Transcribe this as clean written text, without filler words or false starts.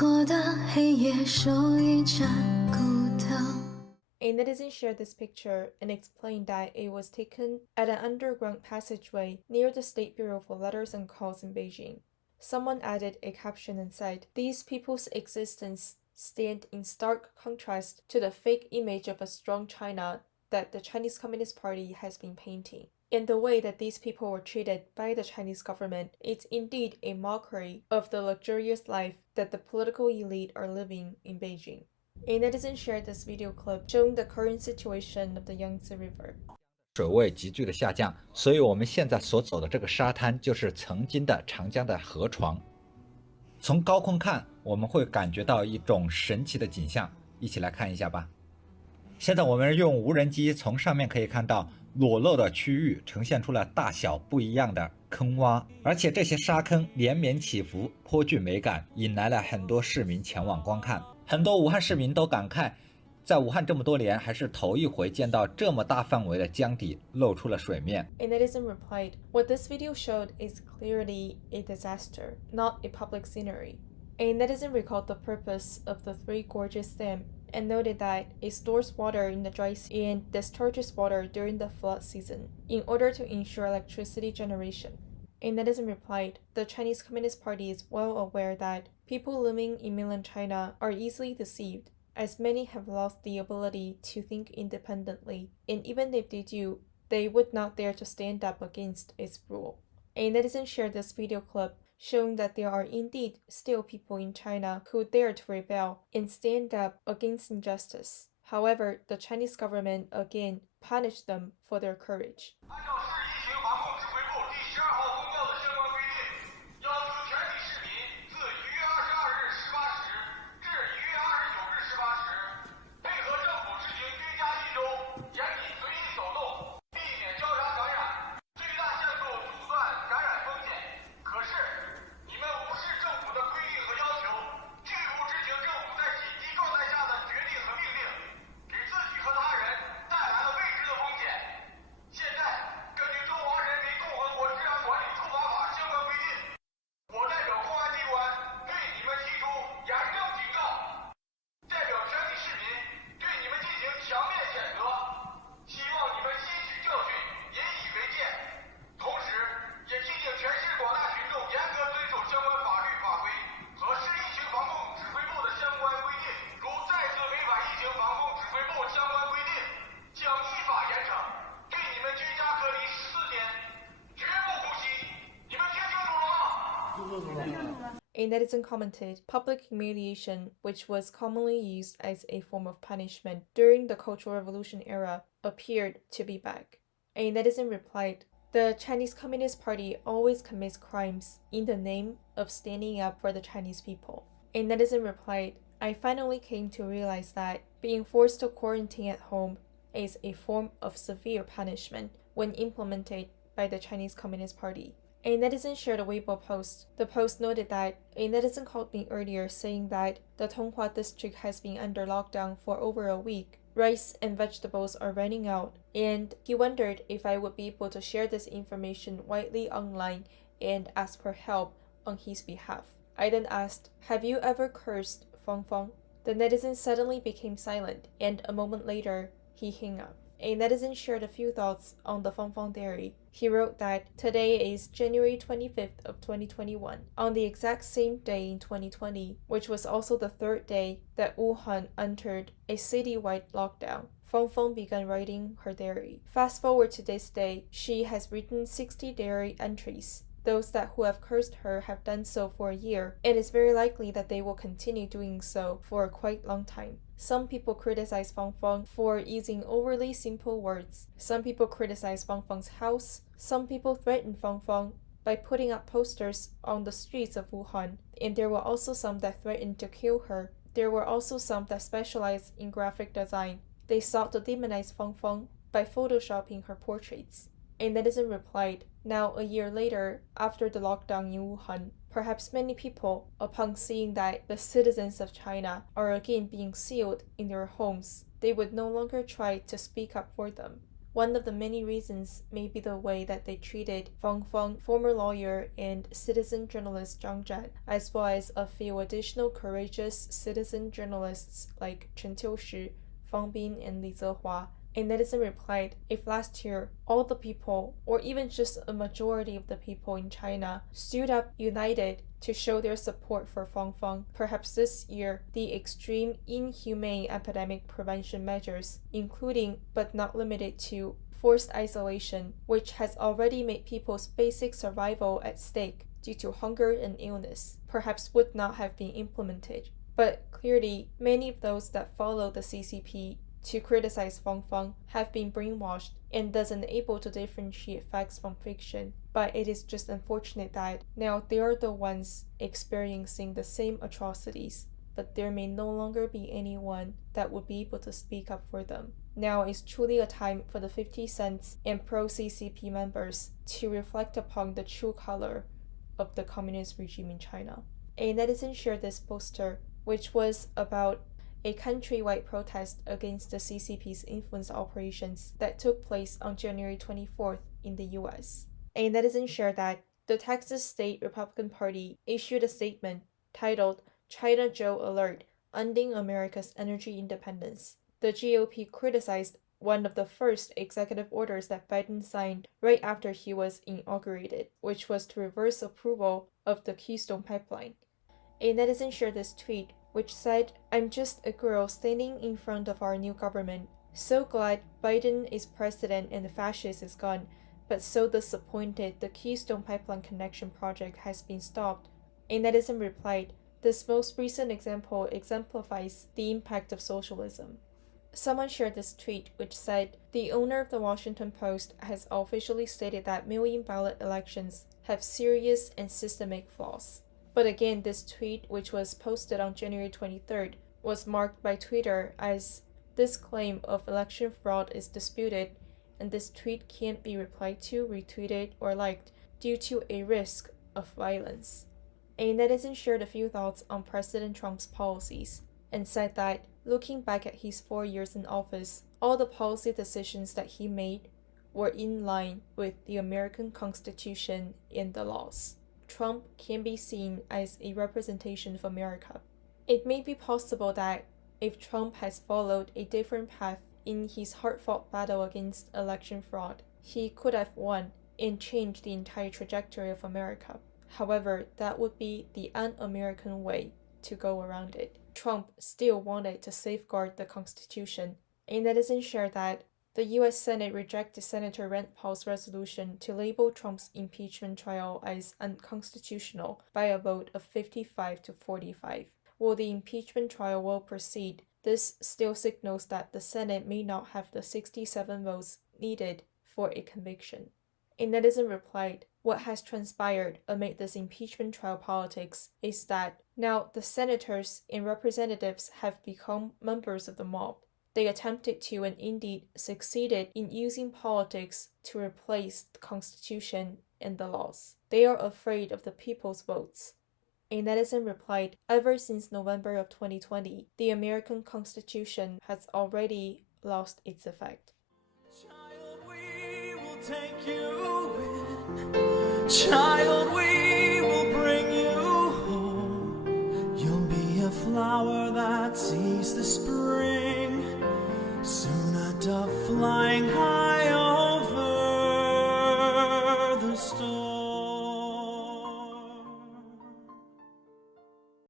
错的黑夜手一盏孤灯。A netizen shared this picture and explained that it was taken at an underground passageway near the State Bureau for Letters and Calls in Beijing. Someone added a caption and said, "These people's existence stand in stark contrast to the fake image of a strong China that the Chinese Communist Party has been painting. And the way that these people were treated by the Chinese government is indeed a mockery of the luxurious life that the political elite are living in Beijing." A netizen shared this video clip showing the current situation of the Yangtze River. 水位急剧的下降，所以我们现在所走的这个沙滩就是曾经的长江的河床。从高空看，我们会感觉到一种神奇的景象，一起来看一下吧。现在我们用无人机从上面可以看到裸露的区域呈现出了大小不一样的坑洼，而且这些沙坑连绵起伏，颇具美感，引来了很多市民前往观看。很多武汉市民都感慨，在武汉这么多年，还是头一回见到这么大范围的江底露出了水面。A netizen replied, "What this video showed is clearly a disaster, not a public scenery." A netizen recalled the purpose of the Three Gorges Dam and noted that it stores water in the dry season and discharges water during the flood season in order to ensure electricity generation. A netizen replied, "The Chinese Communist Party is well aware that people living in mainland China are easily deceived, as many have lost the ability to think independently, and even if they do, they would not dare to stand up against its rule." A netizen shared this video clip showing that there are indeed still people in China who dare to rebel and stand up against injustice. However, the Chinese government again punished them for their courage. A netizen commented, "Public humiliation, which was commonly used as a form of punishment during the Cultural Revolution era, appeared to be back." A netizen replied, "The Chinese Communist Party always commits crimes in the name of standing up for the Chinese people." A netizen replied, "I finally came to realize that being forced to quarantine at home is a form of severe punishment when implemented by the Chinese Communist Party." A netizen shared a Weibo post. The post noted that a netizen called me earlier saying that the Tonghua district has been under lockdown for over a week. Rice and vegetables are running out, and he wondered if I would be able to share this information widely online and ask for help on his behalf. I then asked, "Have you ever cursed Feng Feng?" The netizen suddenly became silent, and a moment later, he hung up. A netizen shared a few thoughts on the Feng Feng theory. He wrote that today is January 25th of 2021, on the exact same day in 2020, which was also the third day that Wuhan entered a citywide lockdown. Feng Feng began writing her diary. Fast forward to this day, she has written 60 diary entries. Those who have cursed her have done so for a year, and it's very likely that they will continue doing so for a quite long time. Some people criticize Feng Feng for using overly simple words. Some people criticize Feng Feng's house. Some people threaten Feng Feng by putting up posters on the streets of Wuhan, and there were also some that threatened to kill her. There were also some that specialized in graphic design. They sought to demonize Feng Feng by photoshopping her portraits. A netizen replied, "Now, a year later, after the lockdown in Wuhan, perhaps many people, upon seeing that the citizens of China are again being sealed in their homes, they would no longer try to speak up for them. One of the many reasons may be the way that they treated Fang Fang, former lawyer and citizen journalist Zhang Zhan, as well as a few additional courageous citizen journalists like Chen Qiushi, Fang Bin, and Li Zehua. A netizen replied, if last year all the people, or even just a majority of the people in China, stood up united to show their support for Fang Fang, perhaps this year the extreme inhumane epidemic prevention measures, including but not limited to forced isolation, which has already made people's basic survival at stake due to hunger and illness, perhaps would not have been implemented. But clearly, many of those that follow the CCP to criticize Fang Fang have been brainwashed and thus unable to differentiate facts from fiction. But it is just unfortunate that now they are the ones experiencing the same atrocities, but there may no longer be anyone that would be able to speak up for them. Now is truly a time for the 50 Cents and pro-CCP members to reflect upon the true color of the communist regime in China. A netizen shared this poster, which was about a countrywide protest against the CCP's influence operations that took place on January 24th in the US. A netizen shared that the Texas State Republican Party issued a statement titled China Joe Alert, Ending America's Energy Independence. The GOP criticized one of the first executive orders that Biden signed right after he was inaugurated, which was to reverse approval of the Keystone Pipeline. A netizen shared this tweet, which said, I'm just a girl standing in front of our new government. So glad Biden is president and the fascist is gone, but so disappointed the Keystone Pipeline connection project has been stopped. A netizen replied, this most recent example exemplifies the impact of socialism. Someone shared this tweet, which said, the owner of the Washington Post has officially stated that mail-in ballot elections have serious and systemic flaws. But again, this tweet, which was posted on January 23rd, was marked by Twitter as this claim of election fraud is disputed, and this tweet can't be replied to, retweeted, or liked due to a risk of violence. A netizen shared a few thoughts on President Trump's policies and said that, looking back at his 4 years in office, all the policy decisions that he made were in line with the American Constitution and the laws. Trump can be seen as a representation of America. It may be possible that if Trump has followed a different path in his hard-fought battle against election fraud, he could have won and changed the entire trajectory of America. However, that would be the un-American way to go around it. Trump still wanted to safeguard the Constitution. A netizen shared that the U.S. Senate rejected Senator Rand Paul's resolution to label Trump's impeachment trial as unconstitutional by a vote of 55 to 45. While the impeachment trial will proceed, this still signals that the Senate may not have the 67 votes needed for a conviction. A netizen replied, what has transpired amid this impeachment trial politics is that now the senators and representatives have become members of the mob. They attempted to and indeed succeeded in using politics to replace the Constitution and the laws. They are afraid of the people's votes. A netizen replied, ever since November of 2020, the American Constitution has already lost its effect. Child, we will take you in. Child, we will bring you home. You'll be a flower that sees the spring.